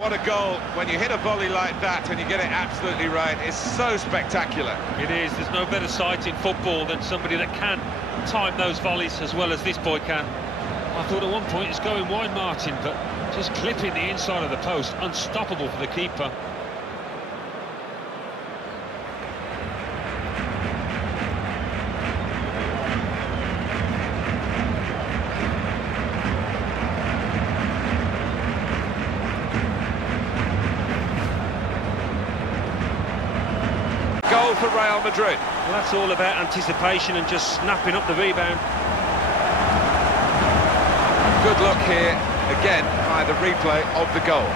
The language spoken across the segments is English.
What a goal. When you hit a volley like that and you get it absolutely right, it's so spectacular. It is. There's no better sight in football than somebody that can time those volleys as well as this boy can. I thought at one point it's going wide, Martin, but just clipping the inside of the post, unstoppable for the keeper. Goal for Real Madrid. Well, that's all about anticipation and just snapping up the rebound. Good look here, again, by the replay of the goal.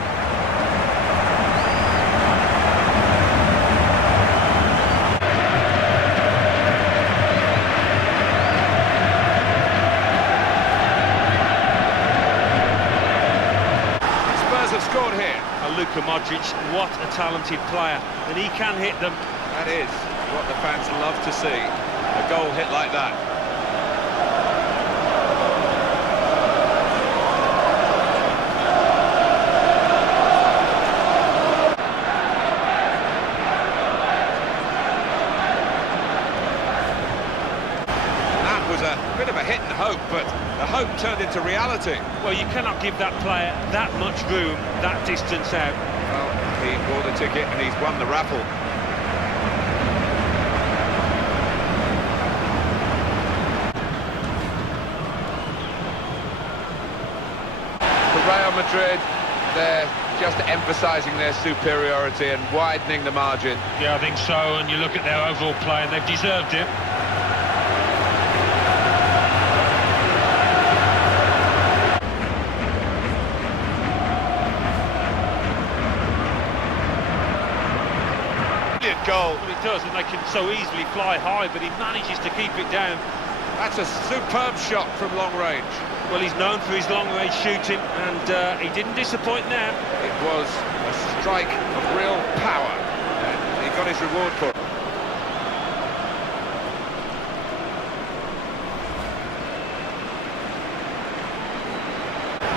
Spurs have scored here. Luka Modric, what a talented player, and he can hit them. That is what the fans love to see, a goal hit like that. That was a bit of a hit and hope, but the hope turned into reality. Well, you cannot give that player that much room, that distance out. Well, he bought the ticket and he's won the raffle. Real Madrid, they're just emphasising their superiority and widening the margin. Yeah, I think so, and you look at their overall play and they've deserved it. Brilliant goal. Well, it does, and they can so easily fly high, but he manages to keep it down. That's a superb shot from long range. Well, he's known for his long-range shooting, and he didn't disappoint now. It was a strike of real power, and he got his reward for it.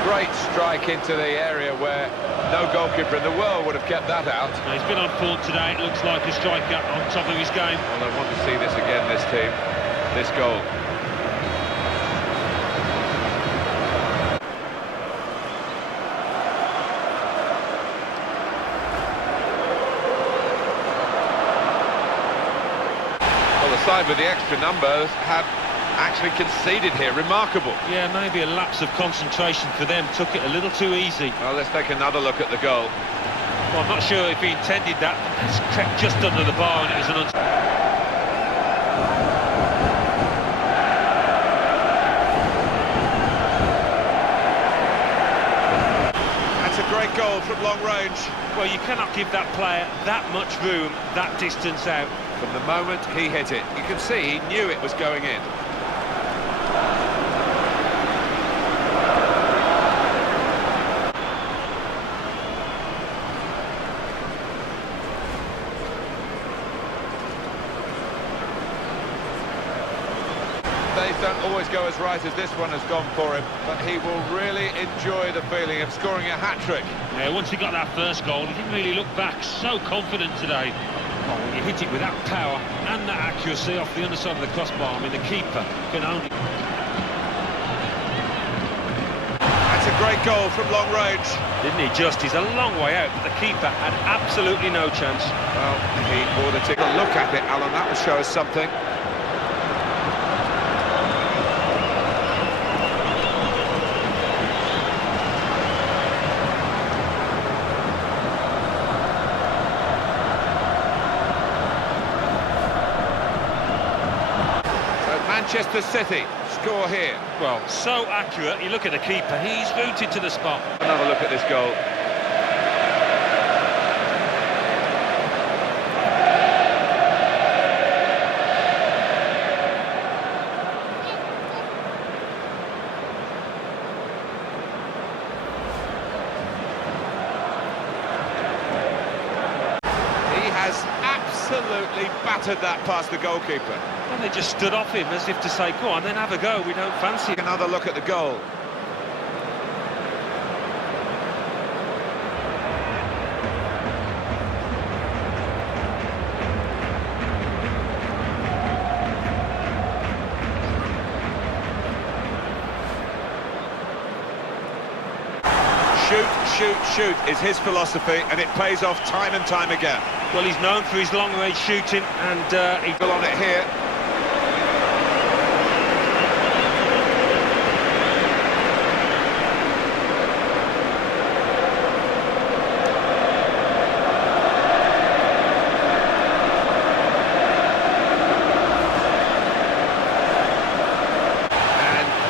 Great strike into the area where no goalkeeper in the world would have kept that out. Now, he's been on form today. It looks like a striker on top of his game. Well, I want to see this again, this team, this goal. The side with the extra numbers have actually conceded here. Remarkable. Yeah, maybe a lapse of concentration for them. Took it a little too easy. Well, let's take another look at the goal. Well, I'm not sure if he intended that. It's crept just under the bar, and it was an That's a great goal from long range. Well, you cannot give that player that much room, that distance out. From the moment he hit it, you can see he knew it was going in. They don't always go as right as this one has gone for him, but he will really enjoy the feeling of scoring a hat-trick. Yeah, once he got that first goal, he didn't really look back. So confident today. Oh, when you hit it with that power and that accuracy off the underside of the crossbar, I mean, the keeper can only... That's a great goal from long range. Didn't he just? He's a long way out, but the keeper had absolutely no chance. Well, he bought the ticket. Look at it, Alan, that will show us something. Manchester City score here. Well, so accurate. You look at the keeper, he's rooted to the spot. Another look at this goal. He has absolutely battered that past the goalkeeper. And they just stood off him as if to say, go on, then have a go, we don't fancy it. Another look at the goal. shoot, shoot is his philosophy, and it pays off time and time again. Well, he's known for his long-range shooting, and he... On it here.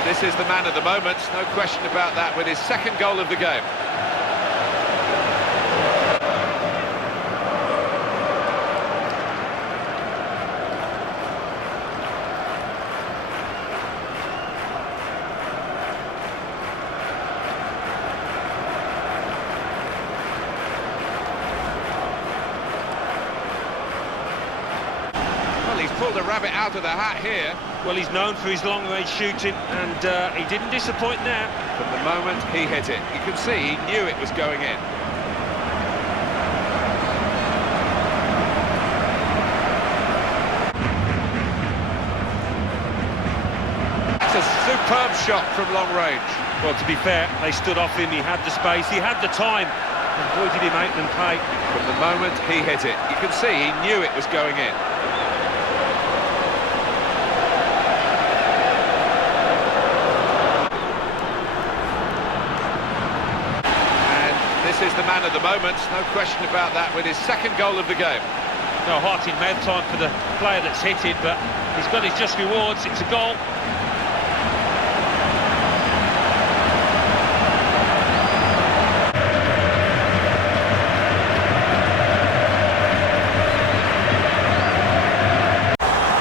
This is the man of the moment, no question about that, with his second goal of the game. Well, he's pulled a rabbit out of the hat here. Well, he's known for his long-range shooting, and he didn't disappoint now. From the moment he hit it, you can see he knew it was going in. That's a superb shot from long range. Well, to be fair, they stood off him, he had the space, he had the time, and boy did he make them pay. From the moment he hit it, you can see he knew it was going in. This is the man of the moment, no question about that, with his second goal of the game. No heart in mouth time for the player that's hit it, but he's got his just rewards, it's a goal.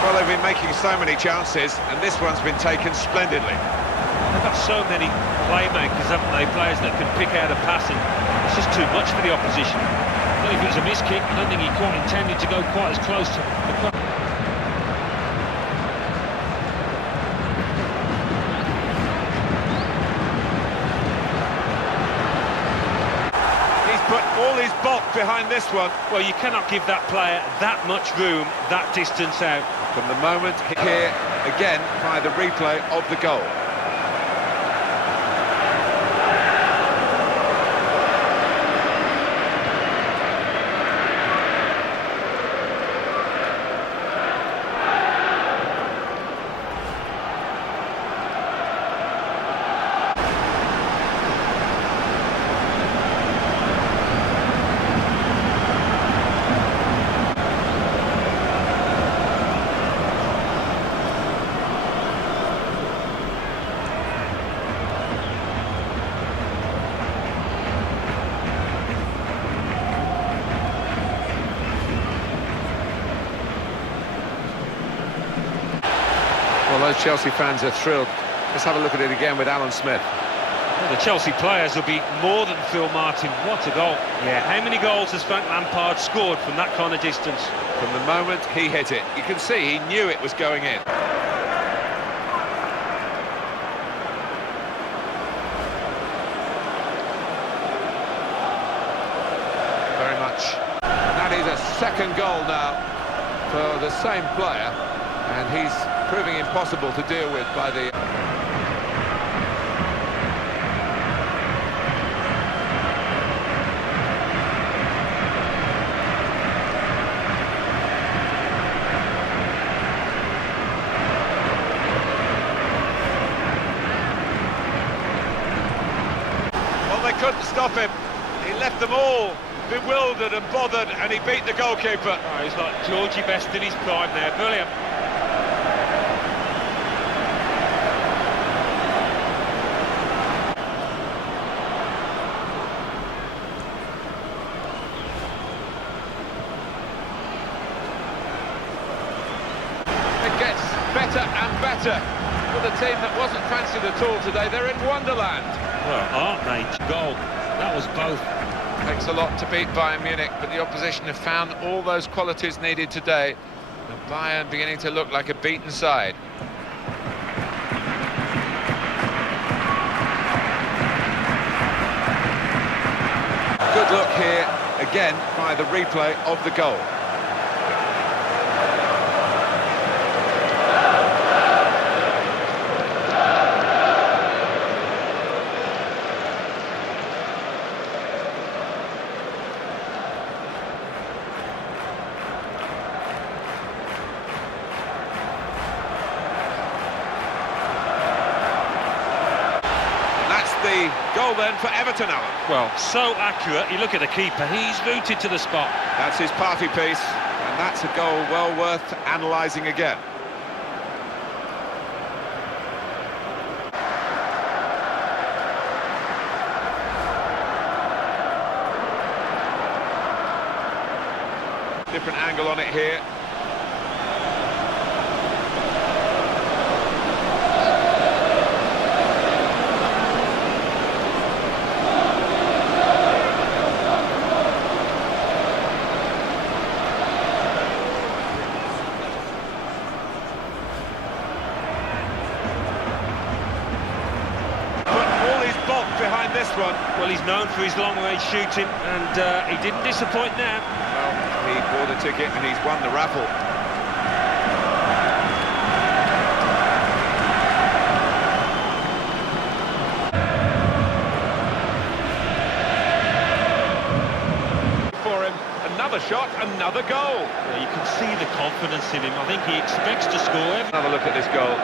Well, they've been making so many chances, and this one's been taken splendidly. They've got so many playmakers, haven't they? Players that can pick out a pass, and it's just too much for the opposition. I don't think it was a miss kick. I don't think he quite intended to go quite as close to the cross. He's put all his bulk behind this one. Well, you cannot give that player that much room, that distance out. From the moment here, again, by the replay of the goal. Well, those Chelsea fans are thrilled. Let's have a look at it again with Alan Smith. Well, the Chelsea players will be more than Phil Martin. What a goal. Yeah, how many goals has Frank Lampard scored from that kind of distance? From the moment he hit it, you can see he knew it was going in. Very much. That is a second goal now for the same player, and he's proving impossible to deal with by the... Well, they couldn't stop him. He left them all bewildered and bothered, and he beat the goalkeeper. Oh, he's like Georgie Best in his prime there. Brilliant. It gets better and better for the team that wasn't fancied at all today. They're in Wonderland. Well, aren't they? Goal. That was both. Takes a lot to beat Bayern Munich, but the opposition have found all those qualities needed today. And Bayern beginning to look like a beaten side. Good look here, again, by the replay of the goal. goal then for Everton, Alan. Well, so accurate. You look at the keeper, he's rooted to the spot. That's his party piece, and that's a goal well worth analysing again. Different angle on it here. Behind this one. Well, he's known for his long-range shooting, and he didn't disappoint now. Well, he bought a ticket and he's won the raffle. For him, another shot, another goal. Yeah, you can see the confidence in him. I think he expects to score. Another look at this goal.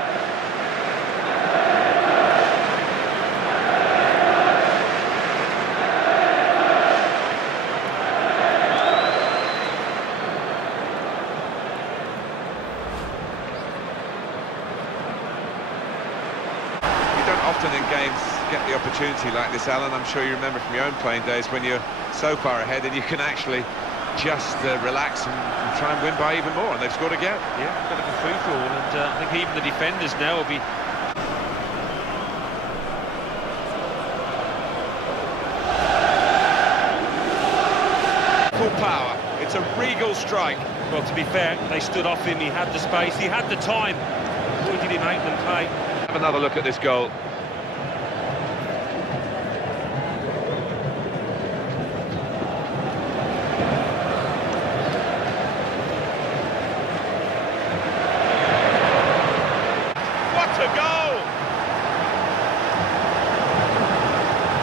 Often in games get the opportunity like this, Alan. I'm sure you remember from your own playing days when you're so far ahead and you can actually just relax and try and win by even more, and they've scored again. Yeah, a bit of a free-for-all, and I think even the defenders now will be... Full power. It's a regal strike. Well, to be fair, they stood off him, he had the space, he had the time. Boy, did he make them pay. Have another look at this goal.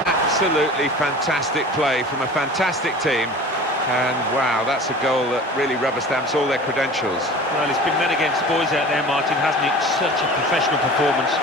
Absolutely fantastic play from a fantastic team, and wow, that's a goal that really rubber stamps all their credentials. Well, it's been men against boys out there, Martin, hasn't it? Such a professional performance.